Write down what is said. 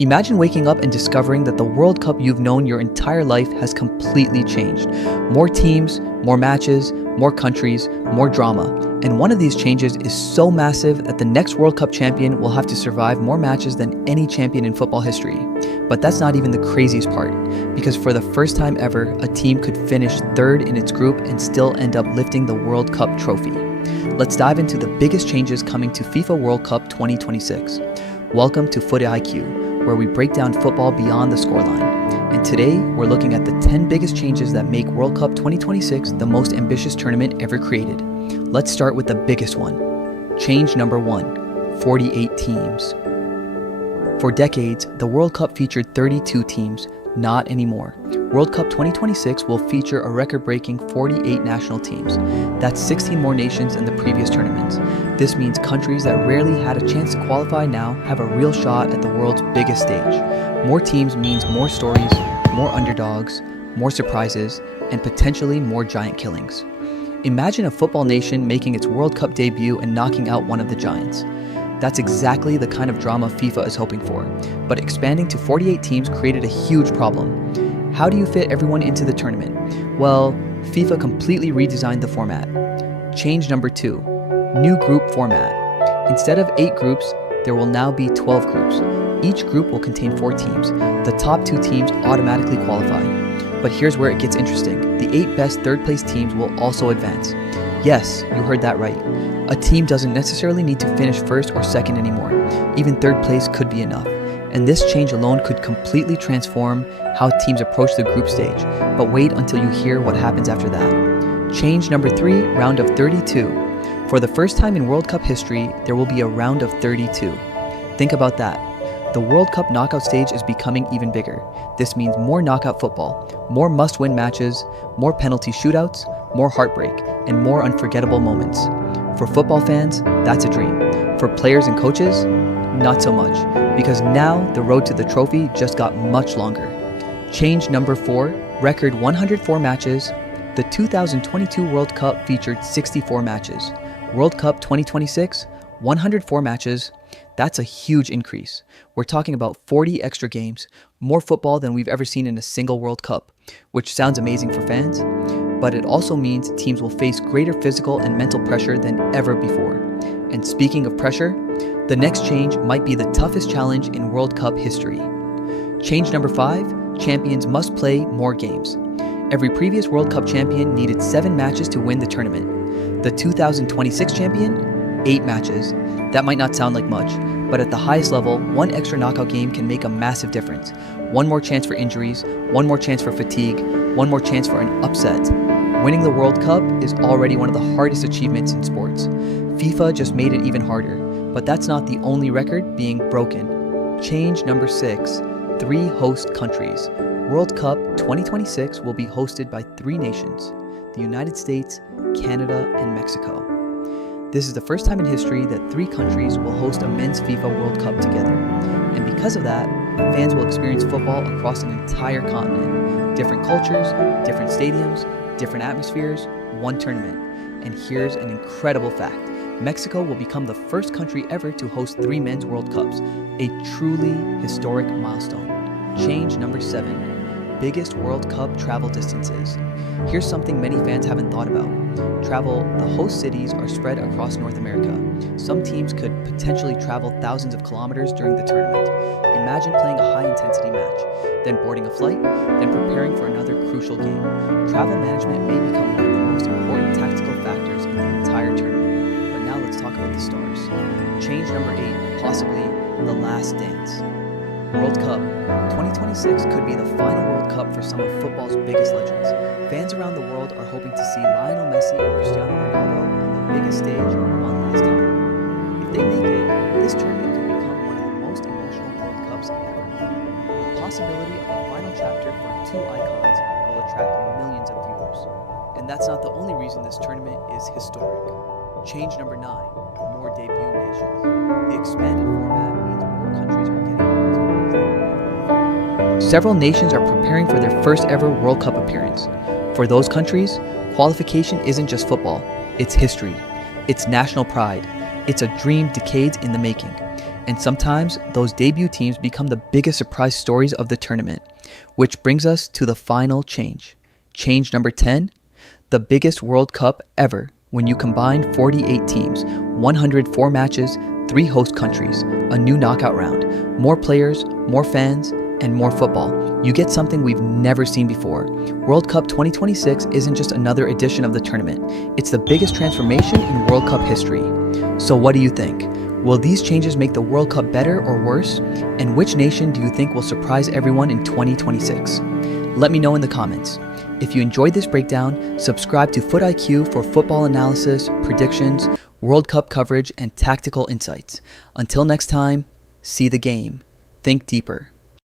Imagine waking up and discovering that the World Cup you've known your entire life has completely changed. More teams, more matches, more countries, more drama. And one of these changes is so massive that the next World Cup champion will have to survive more matches than any champion in football history. But that's not even the craziest part, because for the first time ever, a team could finish third in its group and still end up lifting the World Cup trophy. Let's dive into the biggest changes coming to FIFA World Cup 2026. Welcome to FootIQ, where we break down football beyond the scoreline. And today, we're looking at the 10 biggest changes that make World Cup 2026 the most ambitious tournament ever created. Let's start with the biggest one. Change number 1, 48 teams. For decades, the World Cup featured 32 teams. Not anymore. World Cup 2026 will feature a record-breaking 48 national teams. That's 16 more nations than the previous tournaments. This means countries that rarely had a chance to qualify now have a real shot at the world's biggest stage. More teams means more stories, more underdogs, more surprises, and potentially more giant killings. Imagine a football nation making its World Cup debut and knocking out one of the giants. That's exactly the kind of drama FIFA is hoping for, but expanding to 48 teams created a huge problem. How do you fit everyone into the tournament? Well, FIFA completely redesigned the format. Change number 2, new group format. Instead of 8 groups, there will now be 12 groups. Each group will contain 4 teams. The top 2 teams automatically qualify. But here's where it gets interesting. The 8 best third-place teams will also advance. Yes, you heard that right. A team doesn't necessarily need to finish first or second anymore. Even third place could be enough. And this change alone could completely transform how teams approach the group stage. But wait until you hear what happens after that. Change number 3, round of 32. For the first time in World Cup history, there will be a round of 32. Think about that. The World Cup knockout stage is becoming even bigger. This means more knockout football, more must-win matches, more penalty shootouts, more heartbreak, and more unforgettable moments. For football fans, that's a dream. For players and coaches, not so much, because now the road to the trophy just got much longer. Change number 4, record 104 matches. The 2022 World Cup featured 64 matches. World Cup 2026, 104 matches. That's a huge increase. We're talking about 40 extra games, more football than we've ever seen in a single World Cup, which sounds amazing for fans, but it also means teams will face greater physical and mental pressure than ever before. And speaking of pressure, the next change might be the toughest challenge in World Cup history. Change number 5, champions must play more games. Every previous World Cup champion needed 7 matches to win the tournament. The 2026 champion, 8 matches. That might not sound like much, but at the highest level, 1 extra knockout game can make a massive difference. 1 more chance for injuries, 1 more chance for fatigue, 1 more chance for an upset. Winning the World Cup is already one of the hardest achievements in sports. FIFA just made it even harder, but that's not the only record being broken. Change number 6, 3 host countries. World Cup 2026 will be hosted by 3 nations: the United States, Canada, and Mexico. This is the first time in history that 3 countries will host a men's FIFA World Cup together. And because of that, fans will experience football across an entire continent. Different cultures, different stadiums, different atmospheres, 1 tournament. And here's an incredible fact. Mexico will become the first country ever to host 3 men's World Cups, a truly historic milestone. Change number 7, biggest World Cup travel distances. Here's something many fans haven't thought about. The host cities are spread across North America. Some teams could potentially travel thousands of kilometers during the tournament. Imagine playing a high-intensity match, then boarding a flight, then preparing for another crucial game. Travel management may become one of the most important tactical factors in the entire tournament. But now let's talk about the stars. Change number 8, possibly the last dance. World Cup 2026 could be the final World Cup for some of football's biggest legends. Fans around the world are hoping to see Lionel Messi and Cristiano Ronaldo on the biggest stage one last time. If they make it, this tournament could become one of the most emotional World Cups ever. The possibility of a final chapter for 2 icons will attract millions of viewers. And that's not the only reason this tournament is historic. Change number 9, more debut nations. The expanded format means more countries are getting opportunities. Several nations are preparing for their first ever World Cup appearance. For those countries, qualification isn't just football, it's history. It's national pride. It's a dream decades in the making. And sometimes those debut teams become the biggest surprise stories of the tournament. Which brings us to the final change. Change number 10, the biggest World Cup ever when you combine 48 teams, 104 matches, 3 host countries, a new knockout round, more players, more fans, and more football. You get something we've never seen before. World Cup 2026 isn't just another edition of the tournament. It's the biggest transformation in World Cup history. So what do you think? Will these changes make the World Cup better or worse? And which nation do you think will surprise everyone in 2026? Let me know in the comments. If you enjoyed this breakdown, subscribe to FootIQ for football analysis, predictions, World Cup coverage, and tactical insights. Until next time, see the game. Think deeper.